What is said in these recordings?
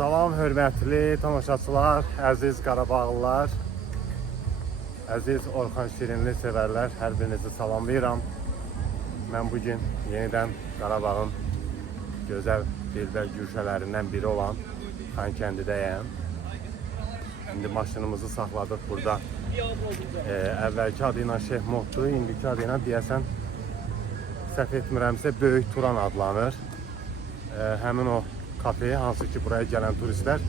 Salam hörmətli tamaşaçılar, əziz Qarabağlılar, əziz Orxan Şirinli sevərlər, hər birinizi salamlayıram. Mən bugün yenidən Qarabağın gözəl dilbər güşələrindən biri olan Xankəndidəyəm. İndi maşınımızı saxladıq burada. Əvvəlki adı ilə Şeyx Moddur, indiki adı ilə deyəsən səhv etmirəmsə Böyük Turan adlanır. Həmin o kafeye, hansı ki buraya gələn turistlər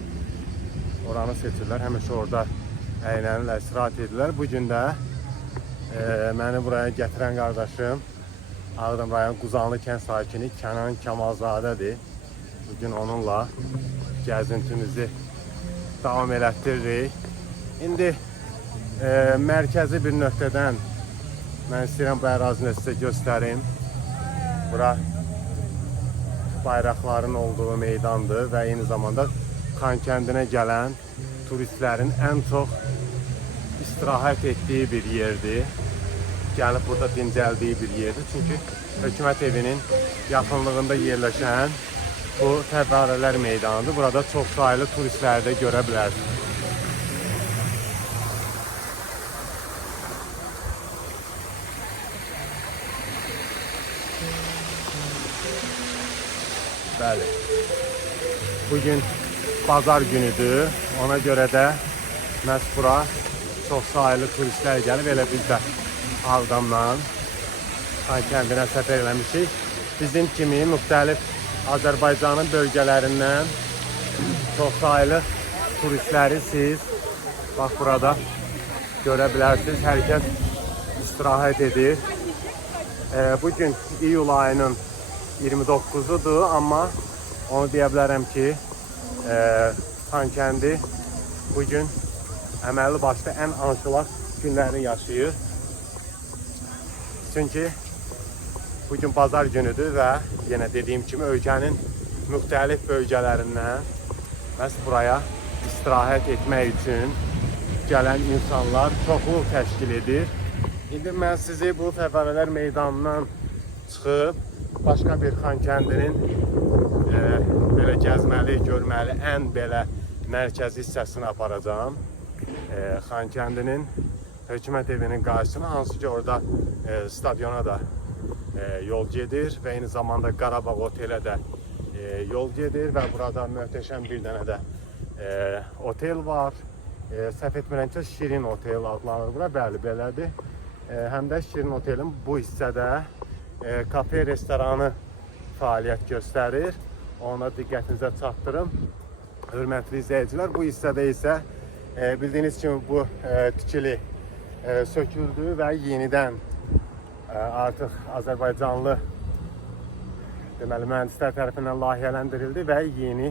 oranı seçirlər, həmişə orada əylənirlər, istirahət edirlər. Bugün də məni buraya gətirən qardaşım Ağdam rayon Quzanlı kənd sakini Kənan Kamalzadədir. Bugün onunla gəzintimizi davam elətdiririk. İndi mərkəzi bir nöqtədən mən istəyirəm bu ərazini sizə göstərim. Bura bayraqların olduğu meydandır və eyni zamanda Xankəndinə gələn turistlərin ən çox istirahət etdiyi bir yerdir. Gəlib burada dincəldiyi bir yerdir. Çünki hökumət evinin yaxınlığında yerləşən bu təbarələr meydanıdır. Burada çox sayılı turistləri də görə bilərsiniz. Bəli. Bugün bazar günüdür. Ona görə də məhz bura çox sayılı turistlər gəlib. Elə biz də Ağdamdan Xankəndinə səfər eləmişik. Bizim kimi müxtəlif Azərbaycanın bölgələrindən çox sayılı turistləri siz bax burada görə bilərsiniz. Hər kəs istirahət edir. Bugün iyul ayının 29'udur, amma onu deyə bilərəm ki, Xankəndi bugün əməlli başlı ən anşılaq günlərini yaşayır. Çünki bugün bazar günüdür və yenə dediyim kimi ölkənin müxtəlif bölgələrindən məhz buraya istirahət etmək üçün gələn insanlar çoxluq təşkil edir. İndi mən sizi bu Fəvvarələr meydanından çıxıb başqa bir Xankəndinin belə gəzməli, görməli ən belə mərkəzi hissəsinə aparacağım. Xankəndinin hökumət evinin qarşısına, hansı ki orada stadiona da yol gedir və eyni zamanda Qarabağ otelə də yol gedir və burada möhtəşəm bir dənə də otel var. Səhv etmirəmsə Şirin Otel adlanır bura, bəli belədir. Həm də Şirin Otelin bu hissədə kafe, restoranı fəaliyyət göstərir. Ona diqqətinizə çatdırım. Hörmətli izləyicilər, bu hissədə isə bildiyiniz kimi bu tikili söküldü və yenidən artıq Azərbaycanlı deməli mühəndislər tərəfindən layihələndirildi və yeni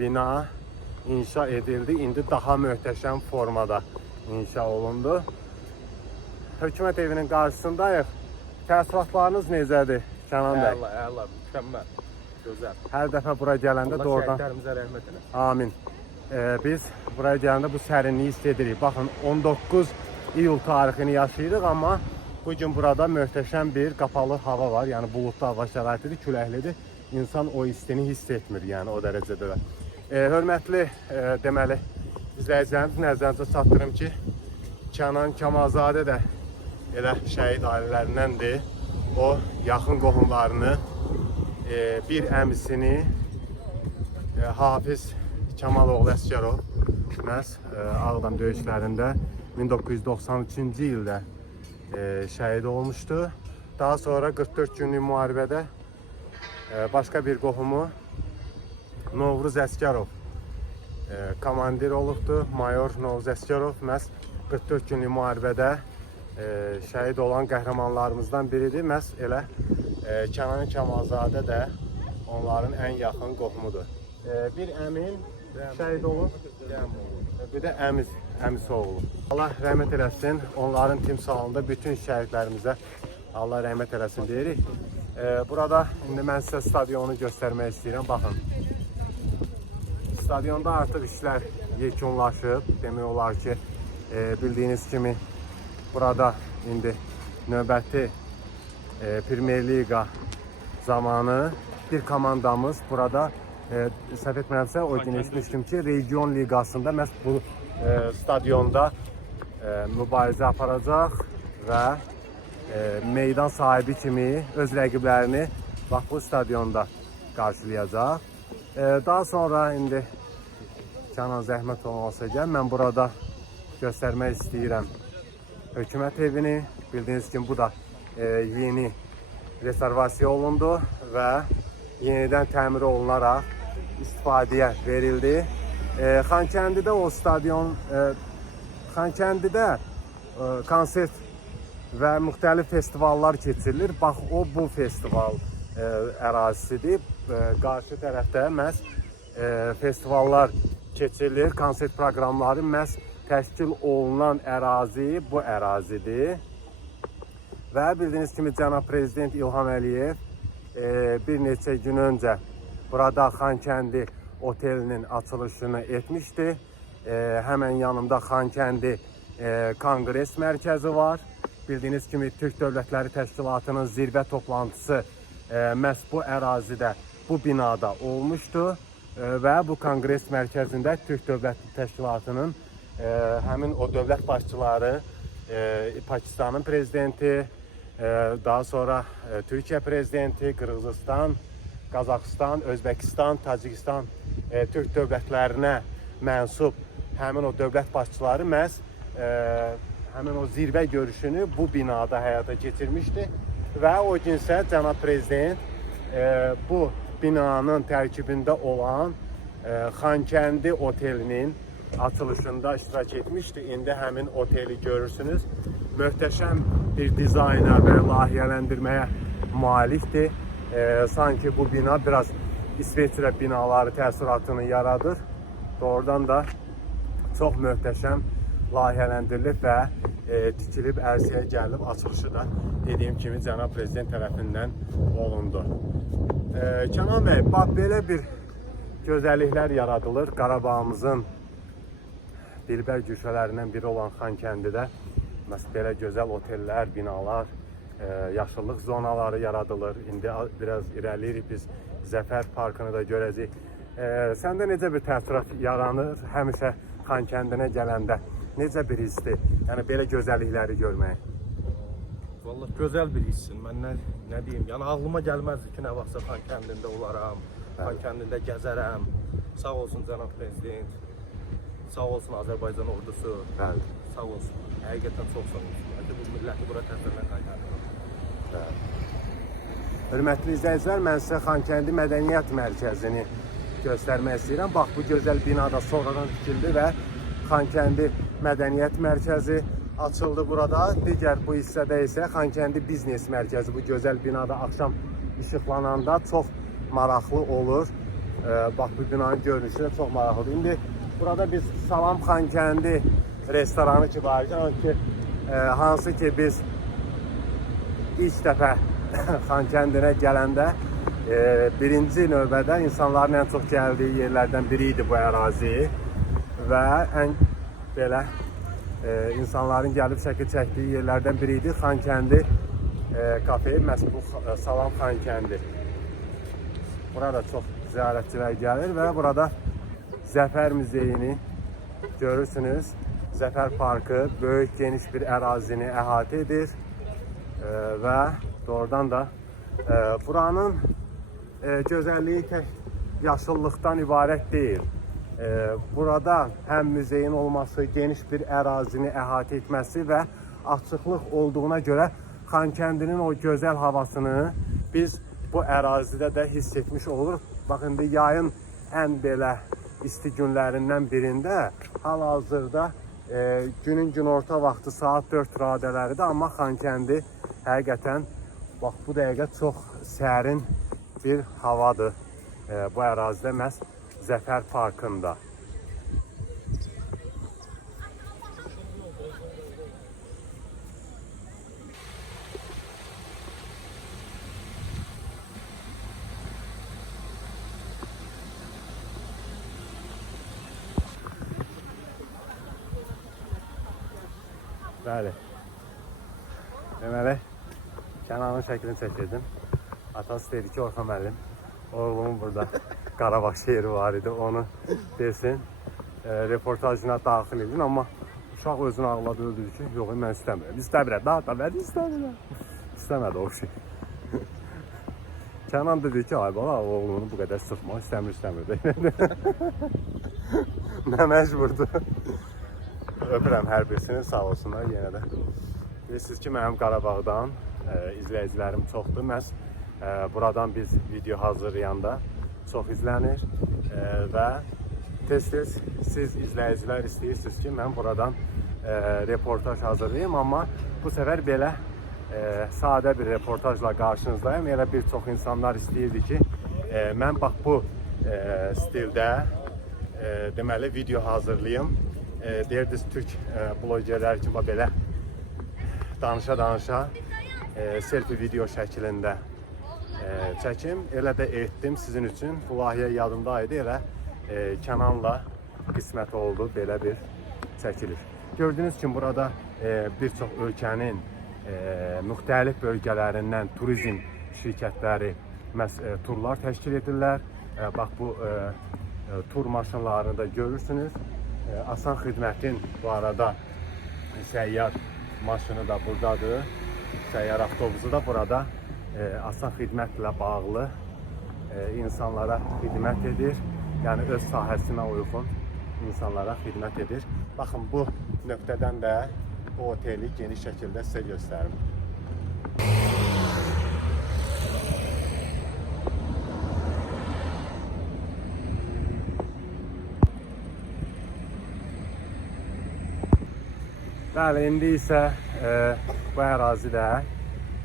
bina inşa edildi. İndi daha möhtəşəm formada inşa olundu. Hökumət evinin qarşısındayıq. Təəssüratlarınız necədir Kənan bəy? Əla, mükəmməl, gözəl. Hər dəfə bura gələndə Allah doğrudan şəhidlərimizə rəhmət eləsin. amin. Biz buraya gələndə bu sərinliyi hiss edirik. Baxın 19 iyul tarixini yaşayırıq, amma bugün burada möhtəşəm bir qapalı hava var. Yəni buludlu hava şəraitidir, küləklidir. İnsan o istini hiss etmir, yəni o dərəcədə də. Hörmətli deməli izləyicilərimiz nəzərinizə çatdırım ki, Kənan Kamalzadə də elə şəhid ailələrindəndir. O yaxın qohumlarını, bir əmisini Hafiz Kamaloğlu Əsgərov məhz Ağdam döyüşlərində 1993-cü ildə şəhid olmuşdu. Daha sonra 44 günlük müharibədə başqa bir qohumu Novruz Əsgərov komandir olubdu. Mayor Novruz Əsgərov məhz 44 günlük müharibədə şəhid olan qəhrəmanlarımızdan biridir. Məhz elə Kənan Kamalzadə də onların ən yaxın qohumudur. Bir əmin şəhid olub, bir də əmisi oğlu. Allah rəhmət eləsin. Onların timsalında bütün şəhidlərimizə Allah rəhmət eləsin deyirik. Burada indi mən sizə stadionu göstərmək istəyirəm. Baxın. Stadionda artıq işlər yekunlaşıb. Demək olar ki, bildiyiniz kimi burada indi növbəti Premier Liga zamanı bir komandamız burada səhv etmirəmsə o gün eşitmişdim ki, region liqasında məhz bu stadionda mübarizə aparacaq və meydan sahibi kimi öz rəqiblərini bax bu stadionda qarşılayacaq. Daha sonra indi Canan zəhmət olmasa gəl, mən burada göstərmək istəyirəm hökumət evini. Bildiyiniz kimi bu da yeni rezervasiya olundu və yenidən təmir olunaraq istifadəyə verildi. Xankəndidə o stadion, Xankəndidə konsert və müxtəlif festivallar keçirilir. Bax o bu festival ərazisidir. Qarşı tərəfdə məhz festivallar keçirilir. Konsert proqramları məhz təşkil olunan ərazi bu ərazidir. Və bildiyiniz kimi cənab prezident İlham Əliyev bir neçə gün öncə burada Xankəndi otelinin açılışını etmişdi. Həmən yanımda Xankəndi Konqres Mərkəzi var. Bildiyiniz kimi Türk Dövlətləri Təşkilatının zirvə toplantısı məhz bu ərazidə, bu binada olmuşdu. Və bu Konqres Mərkəzində Türk Dövlətləri Təşkilatının həmin o dövlət başçıları, Pakistanın prezidenti, daha sonra Türkiyə prezidenti, Qırğızistan, Qazaxıstan, Özbəkistan, Tacikistan Türk dövlətlərinə mənsub həmin o dövlət başçıları məhz həmin o zirvə görüşünü bu binada həyata keçirmişdi. Və o gün isə cənab prezident bu binanın tərkibində olan Xankəndi otelinin açılışında iştirak etmişdi. İndi həmin oteli görürsünüz. Möhtəşəm bir dizayna və layihələndirməyə malikdir. Sanki bu bina biraz İsveçrə binaları təəssüratını yaradır. Doğrudan da çox möhtəşəm layihələndirilib və tikilib ərsəyə gəlib. Açılışı da dediyim kimi cənab prezident tərəfindən olundu. Kənan bəy, bax belə bir gözəlliklər yaradılır. Qarabağımızın dilbər güşələrindən biri olan Xankəndidə belə gözəl otellər, binalar, yaşıllıq zonaları yaradılır. İndi biraz irəliyirik, biz Zəfər Parkını da görəcəyik. Səndə necə bir təəssürat yaranır həmişə Xankəndinə gələndə? Necə bir hissdir? Yəni belə gözəllikləri görmək. Vallahi gözəl bir hissin. Mən nə deyim? Yəni ağlıma gəlməzdi ki, nə vaxtsa Xankəndində olaram, Xankəndində gəzərəm. Sağ olsun cənab prezident. Sağ olsun Azərbaycan ordusu. Bəli. Sağ olsun. Həqiqətən çox sağ olsun. Bu milləti bura təsvirlə qaytarır. Hörmətli izləyicilər, mən sizə Xankəndi Mədəniyyət Mərkəzini göstərmək istəyirəm. Bax, bu gözəl binada sonradan tikildi və Xankəndi Mədəniyyət Mərkəzi açıldı burada. Digər bu hissədə isə Xankəndi Biznes Mərkəzi. Bu gözəl binada axşam işıqlananda çox maraqlı olur. Bax, bu binanın görünüşü də çox maraqlıdır. İndi burada biz Salam Xankəndi restoranı ki var ki, hansı ki biz ilk dəfə Xankəndinə gələndə birinci növbədə insanların ən çox gəldiyi yerlərdən biri idi bu ərazi və ən belə insanların gəlib şəkil çəkdiyi yerlərdən biri idi Xankəndi kafeyi, məhz bu Salam Xankəndi. Burada çox ziyarətçilər gəlir və burada Zəfər Muzeyini görürsünüz. Zəfər Parkı böyük, geniş bir ərazini əhatə edir və doğrudan da buranın gözəlliyi tək yaşıllıqdan ibarət deyil. Burada həm muzeyin olması, geniş bir ərazini əhatə etməsi və açıqlıq olduğuna görə Xankəndinin o gözəl havasını biz bu ərazidə də hiss etmiş oluruq. Bax, indi yayın ən belə isti günlərindən birində hal-hazırda günün günorta vaxtı saat 4 radələridir, amma Xankəndi həqiqətən bax bu dəqiqə çox sərin bir havadır bu ərazidə məhz Zəfər Parkında. Bəli. Deməli, Kənanın şəklini çəkirdim. Atası dedi ki, Orxan müəllim, Oğlum burada Qarabağ şehri var idi. Onu desin. Reportajına daxil edin. Amma uşaq özünü ağladı, öldürdü ki, yox, mən istəmirəm. İstəmirəm, daha da mən istəmirəm. İstəmədi o şey. Kənan dedi ki, ay bala, oğlunu bu qədər sıxmaq istəmir. Nə məcburdur. Öpürəm hər birisini, sağ olsunlar yenə də. Bilirsiniz ki, mənim Qarabağdan izləyicilərim çoxdur. Məhz buradan biz video hazırlayanda çox izlənir və tez-tez siz izləyicilər istəyirsiniz ki, mən buradan reportaj hazırlayayım, amma bu səfər belə sadə bir reportajla qarşınızdayım. Elə bir çox insanlar istəyirdi ki, mən bax bu stildə deməli video hazırlayayım. Deyirdiniz Türk blogerlər kimi belə danışa-danışa selfie video şəklində çəkim. Elə də etdim sizin üçün. Bu layihə yadımdaydı. Elə Kənanla qismət oldu belə bir çəkiliş. Gördüyünüz kimi burada bir çox ölkənin müxtəlif bölgələrindən turizm şirkətləri turlar təşkil edirlər. Bax bu tur maşınlarını da görürsünüz. Asan Xidmətin bu arada səyyar maşını da buradadır. Səyyar avtobusu da burada Asan Xidmətlə bağlı insanlara xidmət edir. Yəni öz sahəsinə uyğun insanlara xidmət edir. Baxın bu nöqtədən də bu oteli geniş şəkildə sizə göstərim. Bəli, indi isə bu ərazidə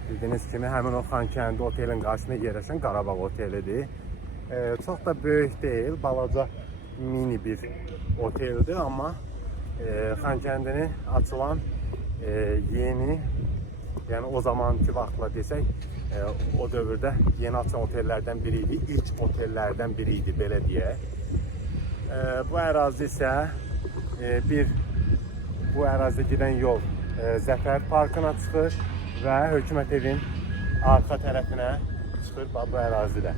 bildiyiniz kimi həmin o Xankəndi otelin qarşısında yerləşən Qarabağ otelidir. Çox da böyük deyil, balaca mini bir oteldir, amma Xankəndinin açılan yeni, yəni o zamanki vaxtla desək, o dövrdə yeni açılan otellərdən biri idi, ilk otellərdən biri idi, belə deyək. Bu ərazi isə bu ərazidə gedən yol Zəfər Parkına çıxır və Hökumət evin arxa tərəfinə çıxır bu ərazidə.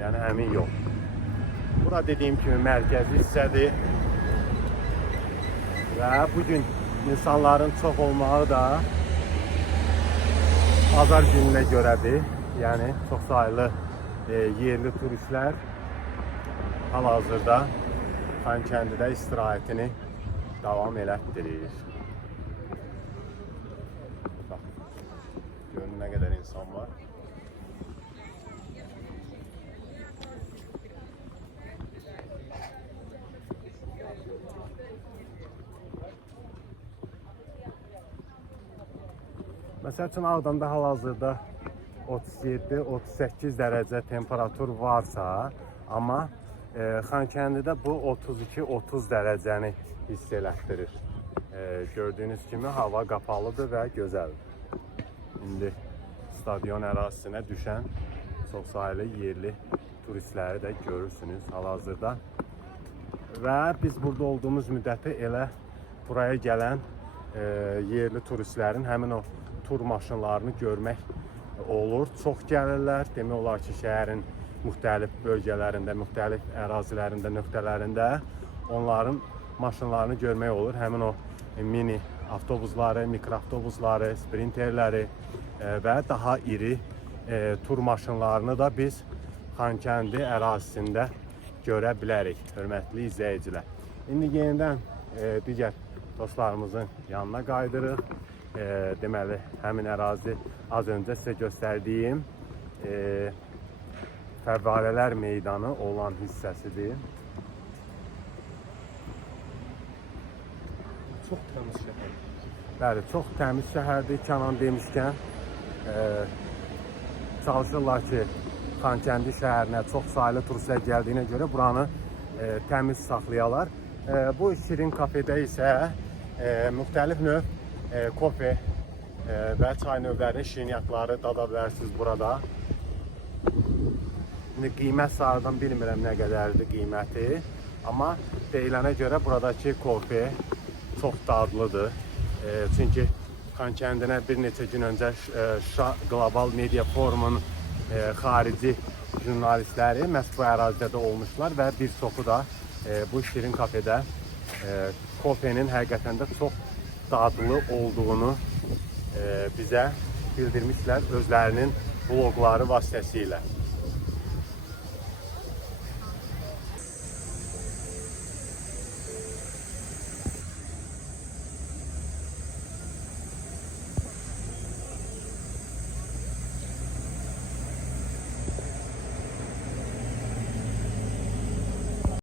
Yəni həmin yol. Bura dediyim kimi mərkəzi hissədir və bugün insanların çox olmağı da bazar gününə görədir. Yəni çox saylı yerli turistlər hal-hazırda Xankəndidə istirahətini davam elətdirir. Bax, görün nə qədər insan var. Məsəl üçün Ağdamda hal-hazırda 37-38 dərəcə temperatur varsa, amma Xankəndidə bu 32-30 dərəcəni hiss elətdirir. Gördüyünüz kimi hava qapalıdır və gözəldir. İndi stadion ərazisinə düşən çox saylı yerli turistləri də görürsünüz hal-hazırda. Və biz burada olduğumuz müddətdə elə buraya gələn yerli turistlərin həmin o tur maşınlarını görmək olur. Çox gəlirlər. Demək olar ki, şəhərin müxtəlif bölgələrində, müxtəlif ərazilərində, nöqtələrində onların maşınlarını görmək olur. Həmin o mini avtobusları, mikroavtobusları, sprinterləri və daha iri tur maşınlarını da biz Xankəndi ərazisində görə bilərik, hörmətli izləyicilər. İndi yenidən digər dostlarımızın yanına qaydırıq. Deməli, həmin ərazi az öncə sizə göstərdiyim Fəvvarələr meydanı olan hissəsidir. Çox təmiz şəhər. Bəli, çox təmiz şəhərdir. Kənan demişkən çalışırlar ki, Xankəndi şəhərinə çox saylı turistlər gəldiyinə görə buranı təmiz saxlayalar. Bu Şirin kafedə isə müxtəlif növ kofe və çay növlərinin şirniyyatları dada bilərsiniz burada. İndi qiymət sayıdan bilmirəm nə qədərdir qiyməti, amma deyilənə görə buradakı kofe çox dadlıdır. Çünki Xankəndinə bir neçə gün öncə Şuşa Qlobal Media Forumun xarici jurnalistləri məhz bu ərazidə də olmuşlar və bir çoxu da bu şirin kafedə kofenin həqiqətən də çox dadlı olduğunu bizə bildirmişlər özlərinin vloqları vasitəsilə.